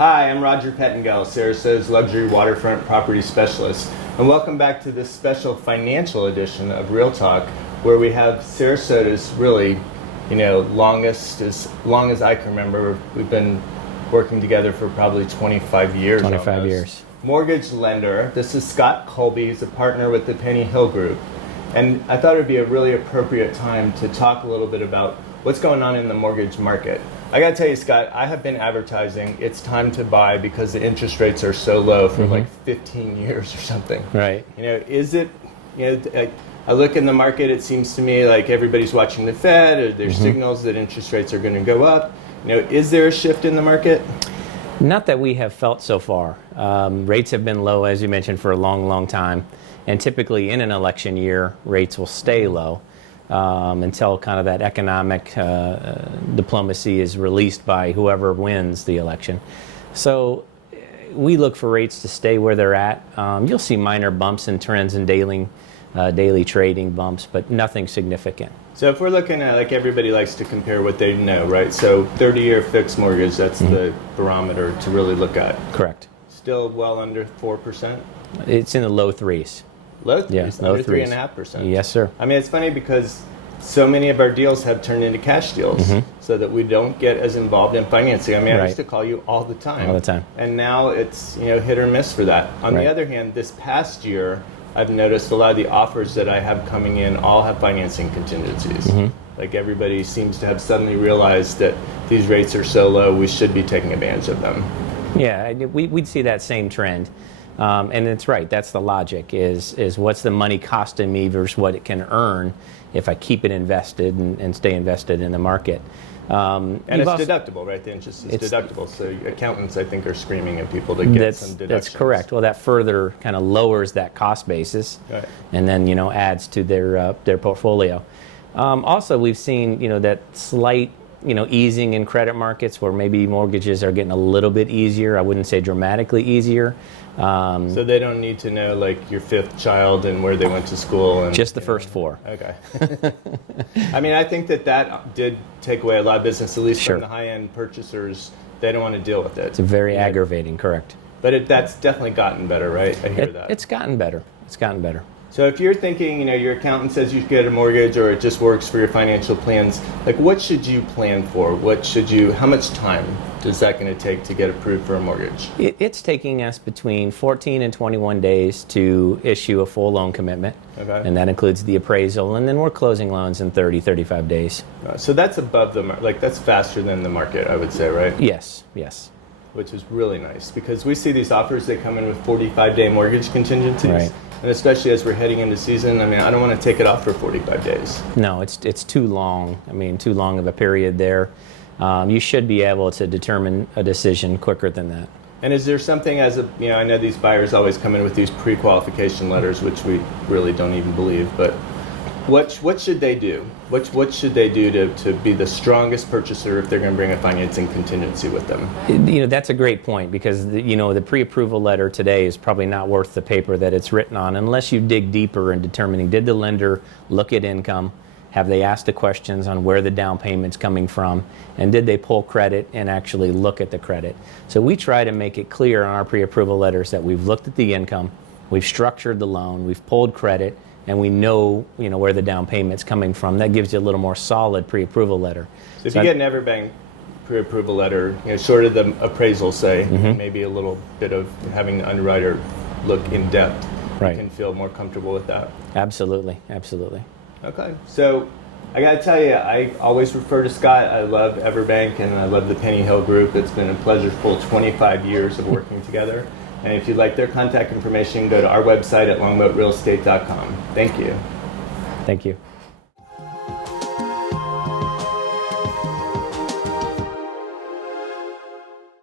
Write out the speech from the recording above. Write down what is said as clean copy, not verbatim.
Hi, I'm Roger Pettingell, Sarasota's luxury waterfront property specialist, and welcome back to this special financial edition of Real Talk, where we have Sarasota's really, longest, as long as I can remember. We've been working together for probably 25 years. 25 years. Mortgage lender. This is Scott Kolbe. He's a partner with the Pettingell Group, and I thought it would be a really appropriate time to talk a little bit about what's going on in the mortgage market. I got to tell you, Scott, I have been advertising it's time to buy because the interest rates are so low for like 15 years or something. Right. Is it, I look in the market, it seems to me like everybody's watching the Fed, or there's signals that interest rates are going to go up. Is there a shift in the market? Not that we have felt so far. Rates have been low, as you mentioned, for a long, long time. And typically in an election year, rates will stay low. Until kind of that economic diplomacy is released by whoever wins the election. So we look for rates to stay where they're at. You'll see minor bumps and trends in daily trading bumps, but nothing significant. So if we're looking at, like, everybody likes to compare what they know, right? So 30-year fixed mortgage, that's the barometer to really look at. Correct. Still well under 4%? It's in the low threes. Low threes, yeah, under low threes. 3.5%. Yes, sir. I mean, it's funny because so many of our deals have turned into cash deals so that we don't get as involved in financing. I mean, I used to call you all the time. All the time. And now it's, hit or miss for that. On the other hand, this past year, I've noticed a lot of the offers that I have coming in all have financing contingencies. Like, everybody seems to have suddenly realized that these rates are so low, we should be taking advantage of them. Yeah, we'd see that same trend. And it's right, that's the logic, is what's the money costing me versus what it can earn if I keep it invested and stay invested in the market. And it's deductible, right? The interest is deductible. So accountants, I think, are screaming at people to get some deductions. That's correct. Well, that further kind of lowers that cost basis, and then adds to their portfolio. Also, we've seen that slight easing in credit markets where maybe mortgages are getting a little bit easier. I wouldn't say dramatically easier. So they don't need to know, like, your fifth child and where they went to school? And just the first four. Okay. I mean, I think that did take away a lot of business, at least from the high-end purchasers. They don't want to deal with it. It's very aggravating, correct. But that's definitely gotten better, right? I hear that. It's gotten better. It's gotten better. So if you're thinking, your accountant says you should get a mortgage, or it just works for your financial plans, like, what should you plan for? How much time is that going to take to get approved for a mortgage? It's taking us between 14 and 21 days to issue a full loan commitment. Okay. And that includes the appraisal, and then we're closing loans in 30, 35 days. So that's above that's faster than the market, I would say, right? Yes. Which is really nice, because we see these offers that come in with 45-day mortgage contingencies. Right. And especially as we're heading into season, I mean, I don't want to take it off for 45 days. No, it's too long. I mean, too long of a period there. You should be able to determine a decision quicker than that. And is there something I know these buyers always come in with these pre-qualification letters, which we really don't even believe, but what should they do? What should they do to be the strongest purchaser if they're going to bring a financing contingency with them? That's a great point, because the pre-approval letter today is probably not worth the paper that it's written on unless you dig deeper in determining, did the lender look at income? Have they asked the questions on where the down payment's coming from? And did they pull credit and actually look at the credit? So we try to make it clear on our pre-approval letters that we've looked at the income, we've structured the loan, we've pulled credit, and we know where the down payment's coming from. That gives you a little more solid pre-approval letter. So if you get an Everbank pre-approval letter, short of the appraisal, say, maybe a little bit of having the underwriter look in depth, you can feel more comfortable with that. Absolutely. Okay, so I got to tell you, I always refer to Scott. I love Everbank, and I love the Pettingell Group. It's been a pleasureful 25 years of working together. And if you'd like their contact information, go to our website at longboatrealestate.com. Thank you. Thank you.